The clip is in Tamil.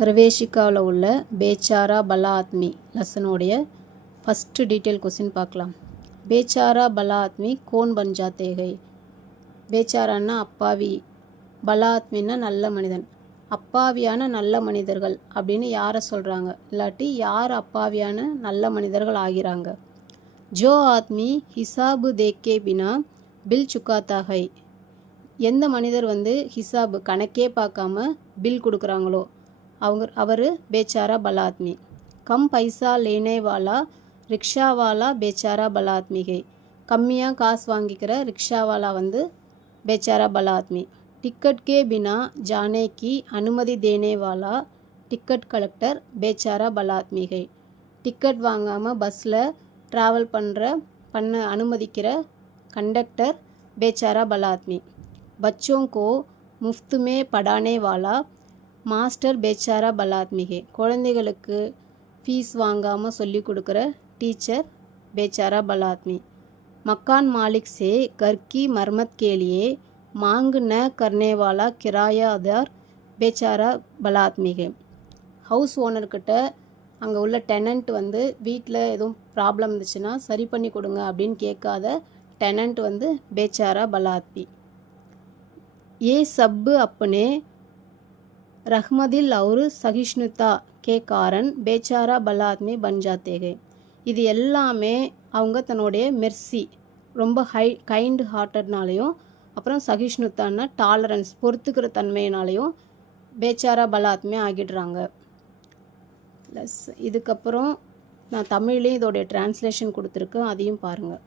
பிரவேசிக்காவில் உள்ள பேச்சாரா பலா ஆத்மி லெசனோடைய ஃபஸ்ட்டு டீட்டெயில் கொஸ்டின் பார்க்கலாம். பேச்சாரா பலா ஆத்மி கோன் பன் ஜாத்தே ஹை. பேச்சாரான்னா அப்பாவி, பலா ஆத்மின்னா நல்ல மனிதன். அப்பாவியான நல்ல மனிதர்கள் அப்படின்னு யாரை சொல்கிறாங்க, இல்லாட்டி யார் அப்பாவியான நல்ல மனிதர்கள் ஆகிறாங்க? ஜோ ஆத்மி ஹிசாபு தேக்கே பினா பில் சுக்காத்தா ஹை. எந்த மனிதர் ஹிசாபு கணக்கே பார்க்காம பில் கொடுக்குறாங்களோ அவர் பேச்சாரா பலா ஆத்மி. கம் பைசா லேனே வாலா ரிக்ஷாவாலா பேச்சாரா பலா ஆத்மி ஹை. கம்மியாக காசு வாங்கிக்கிற ரிக்ஷாவாலா பேச்சாரா பலா ஆத்மி. டிக்கெட் கே பினா ஜானே கி அனுமதி தேனே வாலா டிக்கெட் கலெக்டர் பேச்சாரா பலா ஆத்மி ஹை. டிக்கெட் வாங்காமல் பஸ்ஸில் ட்ராவல் பண்ண அனுமதிக்கிற கண்டக்டர் பேச்சாரா பலா ஆத்மி. बच्चों को मुफ्त में पढ़ाने वाला மாஸ்டர் பேச்சாரா பலா ஆத்மி ஹே. குழந்தைகளுக்கு ஃபீஸ் வாங்காமல் சொல்லி கொடுக்குற டீச்சர் பேச்சாரா பலா ஆத்மி. मकान मालिक से घर की मरम्मत के लिए मांग न करने वाला किरायादार பேச்சாரா பலா ஆத்மி ஹே. ஹவுஸ் ஓனர்கிட்ட அங்கே உள்ள டெனண்ட் வீட்டில் எதுவும் ப்ராப்ளம் இருந்துச்சுன்னா சரி பண்ணி கொடுங்க அப்படின்னு கேட்காத டெனண்ட் பேச்சாரா பலா ஆத்மி. ये सब अपने रहमदिल और सहिष्णुता के कारण बेचारा பலா ஆத்மி பன் ஜாத்தே ஹை. இது எல்லாமே அவங்க தன்னுடைய மெர்சி, ரொம்ப கைண்ட் ஹார்ட்டட்னாலையும், அப்புறம் சகிஷ்ணுத்தான்னா டாலரன்ஸ், பொறுத்துக்கிற தன்மையினாலையும் பேச்சாரா பலா ஆத்மி ஆகிடுறாங்க. ப்ளஸ் இதுக்கப்புறம் நான் தமிழ்லேயும் இதோடைய டிரான்ஸ்லேஷன் கொடுத்துருக்கேன், அதையும் பாருங்கள்.